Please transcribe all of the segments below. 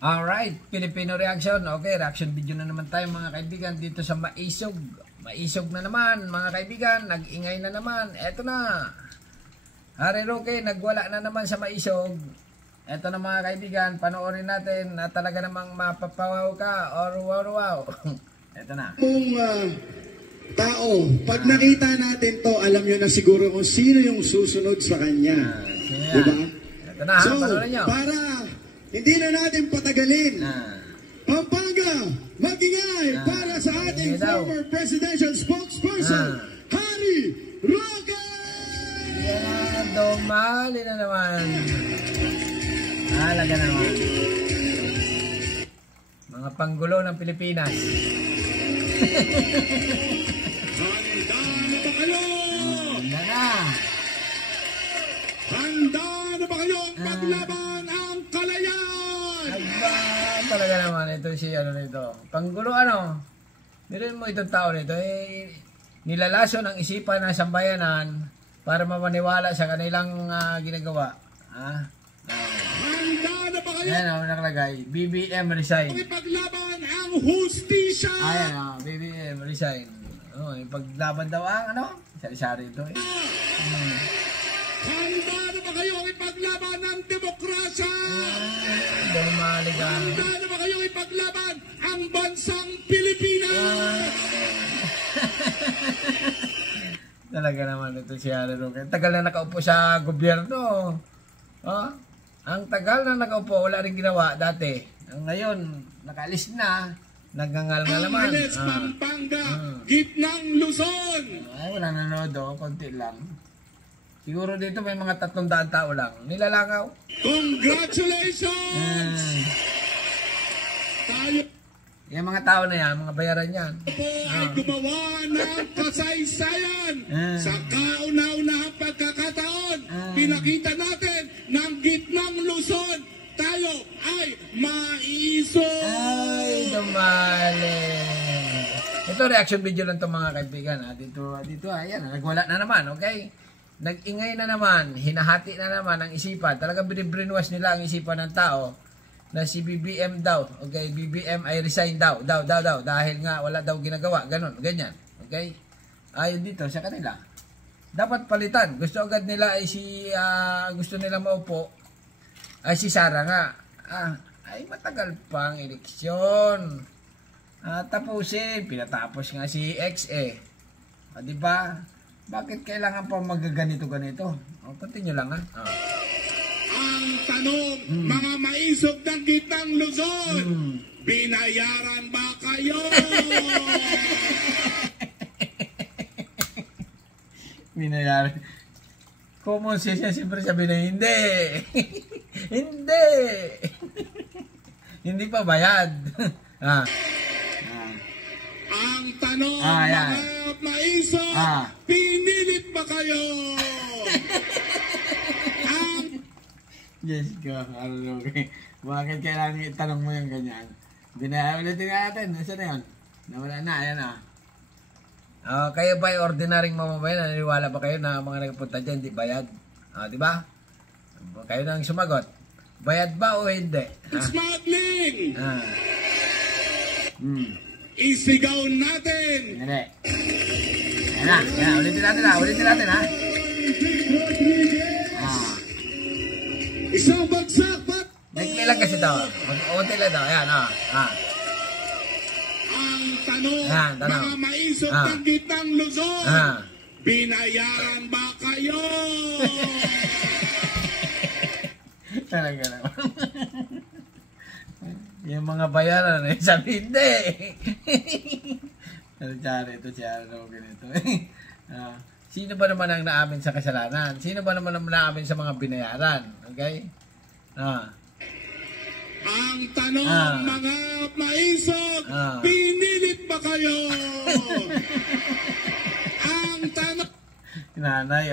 Alright, Filipino reaction. Okay, reaction video na naman tayo mga kaibigan dito sa Maisog. Maisog na naman mga kaibigan, nag-ingay na naman. Eto na. Harry Roque, nagwala na naman sa Maisog. Eto na mga kaibigan, panoorin natin na talaga namang mapapawaw ka or wow. Eto na. Kung tao, pag nakita natin to, alam nyo na siguro kung sino yung susunod sa kanya. Diba? Eto na, so, panoorin nyo. Para hindi na natin patagalin. Pampanga, mag-ingay para sa ating former presidential spokesperson, Harry Roque! Yan, dumali na naman. Halaga naman. Mga panggulo ng Pilipinas. Handa na ba kayo? Handa na. Handa na ba kayo maglaban ang kalayaan? Aba, talaga naman ito si ano nito. Panggulo ano? Nirin mo itong tao nito nilalason ang isipan ng sambayanan para mamaniwala sa kanilang ginagawa. Handa na ba kayo? Ayan nakalagay. BBM resign. Ipaglaban ang hustisya. Ayan BBM resign. Ipaglaban daw ang ano? Sari-sari ito Handa na ba kayo ipaglaban ang demokrasya? Dumali ka. Handa na ba kayo ipaglaban ang bansang Pilipinas? Talaga naman ito si Harry Roque. Tagal na nakaupo sa gobyerno. Ang tagal na nakaupo, wala rin ginawa dati. Ngayon, nakaalis na. Nagngangal nga naman. Alex Pampanga, gitnang Luzon. Ay, wala nanonood konti lang. Siguro dito may mga 300 tao lang. Nilalangaw. Congratulations! Tayo Yung mga tao na yan, mga bayaran yan. po ay gumawa ng kasaysayan sa kauna-unahang pagkakataon. Pinakita natin ng gitnang Luzon. Tayo ay maisog. Ay, dumali. Ito, reaction video lang ito mga kaibigan. Dito, ayan, nagwala na naman, okay? Nag-ingay na naman, hinahati na naman ang isipan. Talagang binibrainwash nila ang isipan ng tao na si BBM daw, okay? BBM ay resign daw, dahil nga wala daw ginagawa, ganun, ganyan, okay? Ayon dito sa kanila. Dapat palitan. Gusto agad nila ay gusto nila maupo ay si Sara nga. Ay matagal pang eleksyon. Tapusin, pinatapos nga si X di ba? Bakit kailangan pa magaganito-ganito? Continue lang Ang tanong, mga maisog ng gitnang Luzon, binayaran ba kayo? Binayaran. Common sense yan, siyempre sabi na hindi. Hindi. Hindi pa bayad. Ang tanong, mga maisog, pinilit ba kayo? Yes, go. Okay. Bakit kailangan itanong mo yung ganyan? Ulitin natin. Nasaan na yun? Nawala na. Ayan kayo ba yung ordinaryong mamamayan? Naniniwala ba kayo na mga nagpunta dyan, di bayad? Di ba? Kayo nang sumagot. Bayad ba o hindi? Smuggling! Isigaw natin! Hindi. Ayan, ulitin natin ha. Isang bagsak ba? May lang kasi daw. Unti lang daw. Ayan, Ang tanong, tanong. mga maisog ng gitnang Luzon, binayaran ba kayo? Talaga naman. Yung mga bayaran, sabi hindi. Ito siya, ganito. Sino ba naman ang naamin sa kasalanan? Sino ba naman ang naamin sa mga binayaran? Okay? Ang tanong, mga maisog, pinilit ba kayo? Ang tanong... Nanay,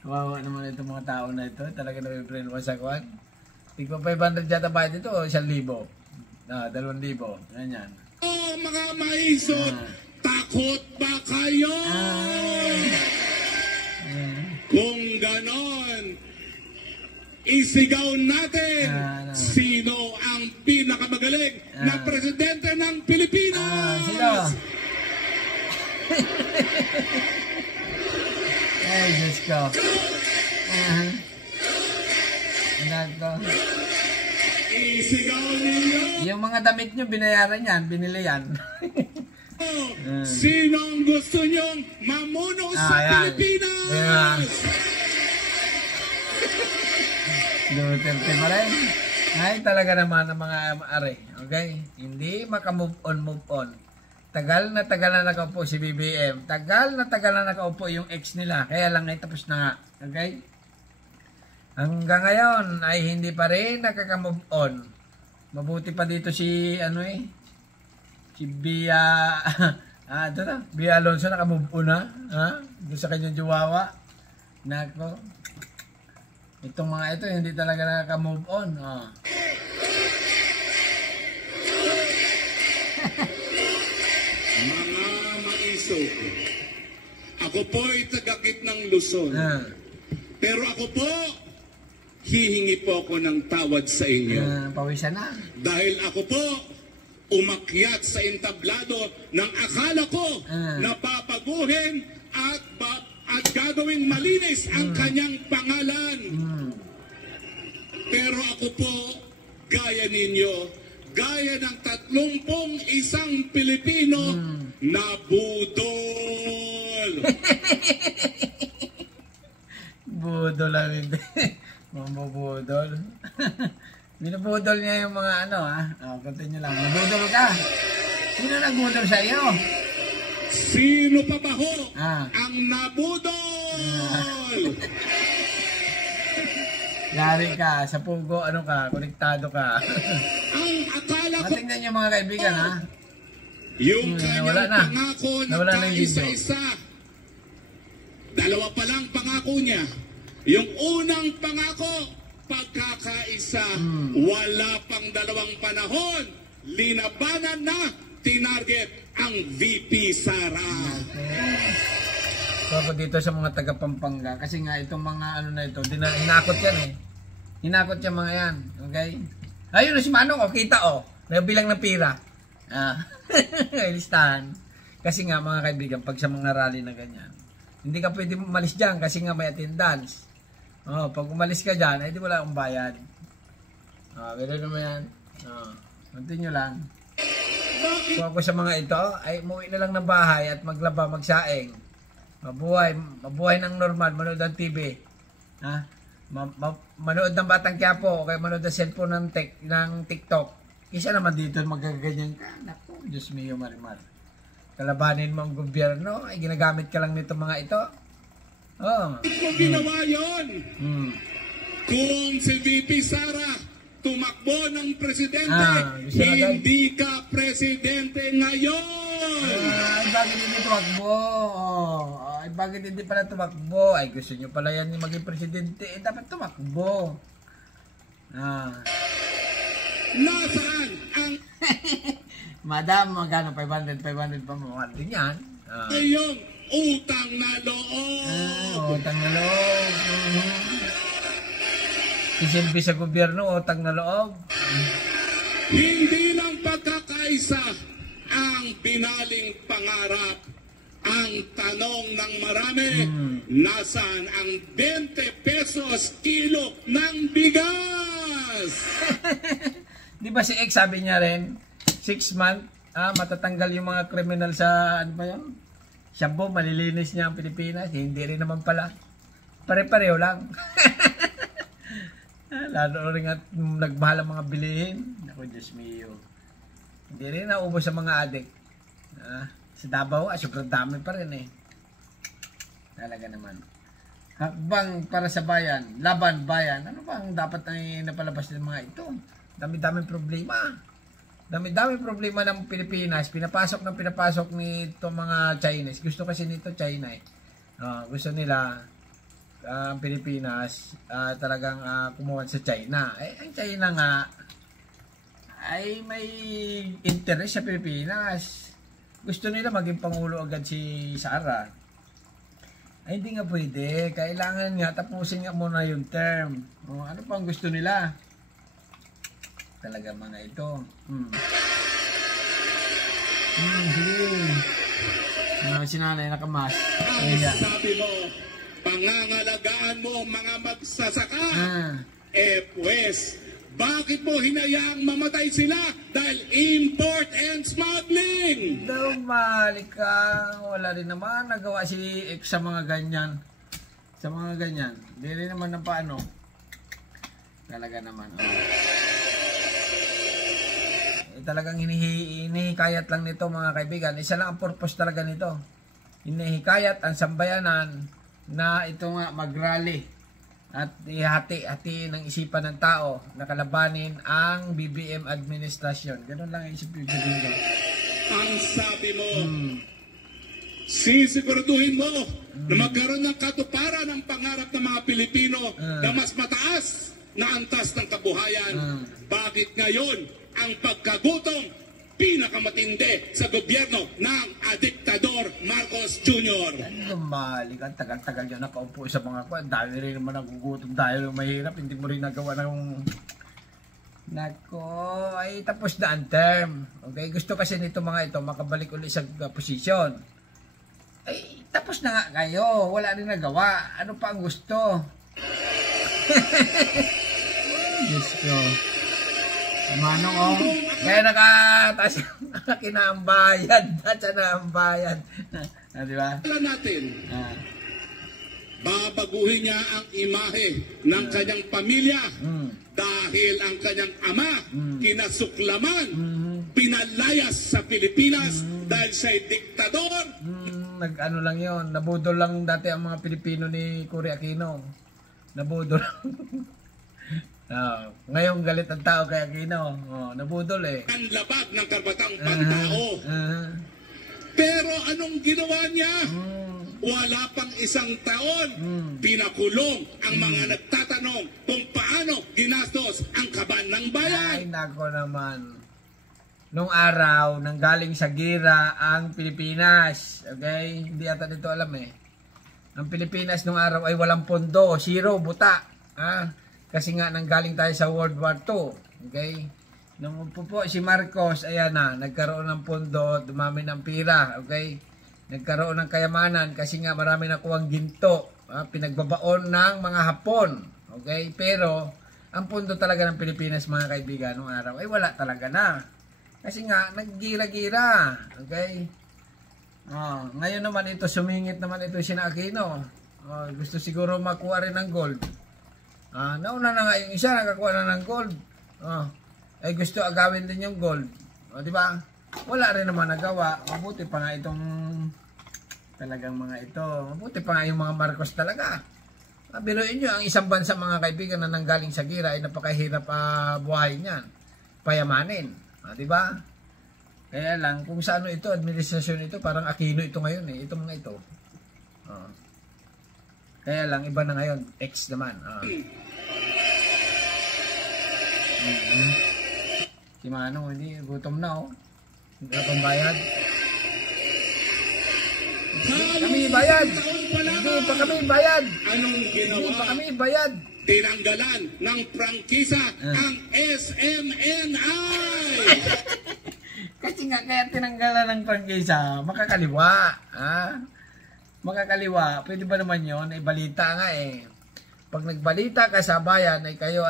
kawawa naman itong mga tao na ito. Talaga na may brainwash sa kwan. Tigpa 500 yata bayad ito o 1,000? 2,000. Ganyan. Mga maisog, takot ba kayo? Kung ganon, isigaw natin sino ang na presidente ng Pilipinas. Sino? Ay, Diyos ko. Nako. Isigaw ninyo. Yung mga damit nyo, binayaran yan, binili yan. Sinong gusto nyong mamuno sa yan. Pilipinas? Diba? Duterte pa rin. Ay, talaga naman ang mga are. Okay? Hindi maka-move on. Tagal na nakaupo si BBM. Tagal na nakaupo yung ex nila. Kaya lang ay tapos na nga. Okay? Hanggang ngayon ay hindi pa rin nakaka-move on. Mabuti pa dito si si Bia Bia Alonso naka-move on na. Doon sa kanyang juwawa. Nako. Itong mga ito hindi talaga nakaka-move on. Mga maiso, ako po ay tagakit ng Luzon. Pero ako po, hihingi po ako ng tawad sa inyo. Pawisan na. Dahil ako po, umakyat sa entablado ng akala ko na papaguhin at gagawing malinis ang kanyang pangalan. Pero ako po, gaya ninyo, gaya ng 31 Pilipino na budol. Budol lang hindi. Mambubudol. Binubudol niya yung mga continue lang. Nabudol ka. Sino nagbudol sa iyo? Sino pa ba ho ang nabudol? Yari ka, sa pugo, konektado ka. Ang akala ko, matingnan niyo mga kaibigan, yung kanyang pangako na kaisa-isa. Dalawa pa lang pangako niya. Yung unang pangako, pagkakaisa. Wala pang dalawang panahon. Linabanan na, tinarget ang VP Sara. So ako dito sa mga taga Pampanga, kasi nga itong mga na ito, hinakot yan Hinakot yung mga yan. Okay? Ayun si Manong, kita nabilang ng pira. Listahan. Kasi nga mga kaibigan, pag sa mga rally na ganyan, hindi ka pwede umalis dyan kasi nga may attendance. Pag umalis ka dyan, di wala akong bayad. Pero naman yan. Continue lang. Kung ako sa mga ito, ay umuwi na lang ng bahay at maglaba, magsaing. Mabuhay ng normal, manood ng TV. Manood ng Batang Quiapo, o kaya manood ng cellphone ng TikTok. Isa naman dito magaganyan ka. Naku, Diyos mio, Marimar. Kalabanin mo ang gobyerno, ay ginagamit ka lang nito mga ito. Kung ginawa yun, kung si VP Sara tumakbo ng presidente, hindi ka presidente ngayon. Bakit hindi tumakbo? Bakit hindi pala tumakbo? Ay, gusto nyo pala yan maging presidente. Dapat tumakbo. Nasaan ang Madam, magkano? 500 pa mo. Din yan. iyong utang na loob? Utang na loob. Isilbi sa gobyerno, utang na loob. Hindi lang pagkakaisa ang binaling pangarap. Ang tanong ng marami, nasaan ang 20 pesos kilo ng bigas? Di ba si X sabi niya rin, 6 months, matatanggal yung mga kriminal sa, Shabu, malilinis niya ang Pilipinas. Hindi rin naman pala. Pare-pareho lang. Lalo rin at nagmahal ang mga bilihin. Naku, Diyos mio. Hindi rin naubos sa mga adik. Sa Davao, sobrang dami pa rin Talaga naman. Hakbang para sa bayan, laban bayan. Ano bang dapat ay napalabas ng mga ito? Dami-daming problema. Dami-daming problema ng Pilipinas. Pinapasok ni itong mga Chinese. Gusto kasi nito China gusto nila ang Pilipinas talagang kumuha sa China. Ang China nga ay may interest sa Pilipinas. Gusto nila maging pangulo agad si Sara. Ay hindi nga pwede. Kailangan nga tapusin nga muna yung term. Ano pang gusto nila? talaga mga ito. Sige. Si nanay nakamas. Ang sabi mo, pangangalagaan mo ang mga magsasaka. Pues, bakit mo hinayaang mamatay sila? Dahil import and smuggling. Dumali ka. Wala rin naman nagawa si X sa mga ganyan. Sa mga ganyan. Hindi rin naman na paano. Talaga naman. Talagang hinihikayat lang nito mga kaibigan. Isa lang ang purpose talaga nito. Hinihikayat ang sambayanan na ito nga mag-rally at ihati-hati ng isipan ng tao na kalabanin ang BBM administrasyon. Ganun lang ang isipin ko. Ang sabi mo, sisiguraduhin mo na magkaroon ng katuparan ng pangarap ng mga Pilipino na mas mataas na antas ng kabuhayan. Bakit ngayon ang pagkagutom pinakamatindi sa gobyerno ng diktador Marcos Jr.? Dumali ka, tagal-tagal yun nakaupo sa mga kwa. Dahil rin naman nagugutom, dahil mahirap, hindi mo rin nagawa ng... Nako, ay tapos na ang term. Okay, gusto kasi nito mga ito makabalik ulit sa posisyon. Ay, tapos na nga kayo, wala rin nagawa. Ano pa ang gusto? Diyos ko. Manong oh. Kaya nakataas kinaambayad. Tatsa na ang bayad. Di ba? Alam natin, babaguhin niya ang imahe ng kanyang pamilya dahil ang kanyang ama kinasuklaman, pinalayas sa Pilipinas dahil siya'y diktador. Nag-ano lang yon, nabudol lang dati ang mga Pilipino ni Cory Aquino. Nabudol. Ngayon galit ang tao kay Aquino. Nabudol eh. Ang labag ng karapatang pantao. Pero anong ginawa niya? Wala pang isang taon, pinakulong ang mga nagtatanong kung paano ginastos ang kaban ng bayan. Ay, nako naman. Nung araw, nanggaling sa gira ang Pilipinas. Okay? Hindi ata dito alam eh. Ang Pilipinas nung araw ay walang pondo. Zero, buta. Kasi nga nanggaling tayo sa World War II. Okay? Nung po si Marcos, ayan na, nagkaroon ng pondo, dumami ng pira. Okay? Nagkaroon ng kayamanan kasi nga marami nakuhang ginto. Pinagbabaon ng mga Hapon. Okay? Pero, ang pondo talaga ng Pilipinas, mga kaibigan, nung araw, ay wala talaga na. Kasi nga, naggira-gira. Okay? Ngayon naman ito, sumingit naman ito si Aquino. Gusto siguro makuha rin ng gold. Nauna na nga yung isa, nakakuha na ng gold. Ay gusto agawin din yung gold. Di ba? Wala rin naman nagawa. Mabuti pa nga itong talagang mga ito. Mabuti pa nga yung mga Marcos talaga. Biruin nyo, ang isang bansa mga kaibigan na nanggaling sa gira ay napakahirap buhay niyan. Payamanin. Di ba? Kaya lang, kung sa ano ito, administrasyon ito, parang Aquino ito ngayon eh. Ito mga ito. Kaya lang, iba na ngayon. X naman. Si Manong, hindi, gutom na oh. Hindi na pambayad. Kami bayad. Hindi pa kami bayad. Anong ginawa? Hindi pa kami bayad. Tinanggalan ng prangkisa ang SMNI. Kasi nga, kaya tinanggalan ng prangkisa, makakaliwa. Makakaliwa. Pwede ba naman yun? Ay balita nga eh. Pag nagbalita ka sa bayan, ay kayo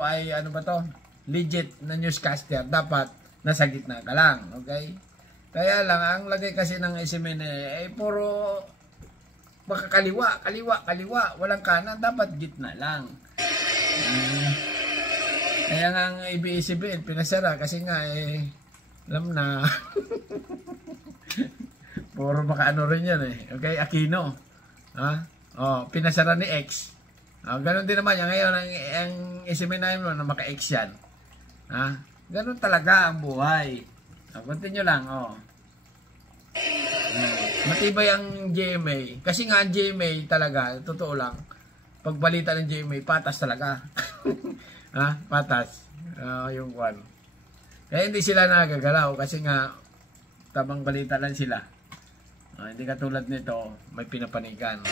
ay ano ba to? Legit na newscaster. Dapat nasa gitna ka lang. Okay? Kaya lang, ang lagay kasi ng SMN ay puro makakaliwa, kaliwa. Walang kanan. Dapat gitna lang. Kaya nga ang ABS-CBN pinasara kasi nga eh, alam na. Puro makaano rin yan eh. Okay, Aquino. Pinasara ni X. Ganon din naman yan. Ngayon, ang SMN mo na maka-X yan. Ganon talaga ang buhay. Continue lang. Matibay ang GMA. Kasi nga ang GMA talaga, totoo lang, pagbalita ng GMA, patas talaga. Patas. Yung kwan. Kaya hindi sila nagagalaw kasi nga tamang balita lang sila. Hindi katulad nito, may pinapanigan.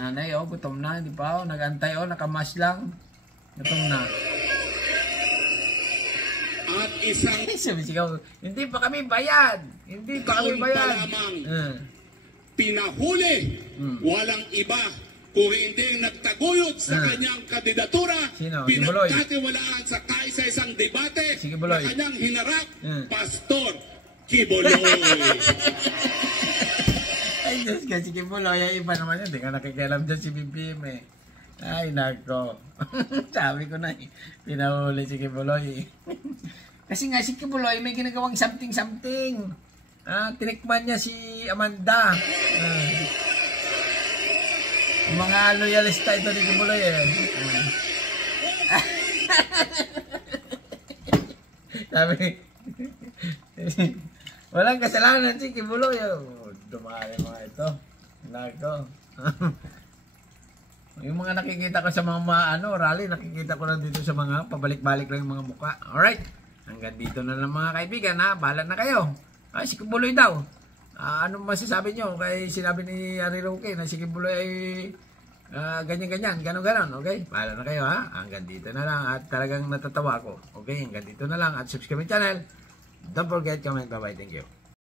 Nanay, oh, gutom na, di pa, oh, nag-antay, oh, nakamas lang. Gutom na. At isang Sabi sigaw, hindi pa kami bayad. Hindi pa kami taon pa bayad. lamang pinahuli, walang iba kung hindi nagtaguyod sa kanyang kandidatura, Sino? Si Buloy? pinagkatiwalaan sa kaisa-isang debate Si na Buloy. kanyang hinarap, Pastor Kibuloy. Ay, Diyos ka, si Kibuloy, ay iba naman yun. Hindi ka nakikialam dyan si BBM eh. Ay, nako. Sabi ko na eh, pinahuli si Kibuloy. Kasi nga si Kibuloy may ginagawang something-something. Tinikman niya si Amanda. Mga loyalista ito ni Kibuloy eh. Sabi, walang kasalanan si Kibuloy. Dumari mga ito. Nako. Yung mga nakikita ko sa mga rally, nakikita ko lang dito sa mga pabalik-balik lang yung mga muka. Alright. Hanggang dito na lang mga kaibigan ha. Bahala na kayo. Si Kibuloy daw. Anong masasabi nyo? Kaya sinabi ni Harry Roque na si Kibuloy ay ganyan-ganyan, ganon-ganon. Okay? Bahala na kayo ha. Hanggang dito na lang. At talagang natatawa ko. Okay? Hanggang dito na lang. At subscribe channel. Don't forget, comment. Bye-bye. Thank you.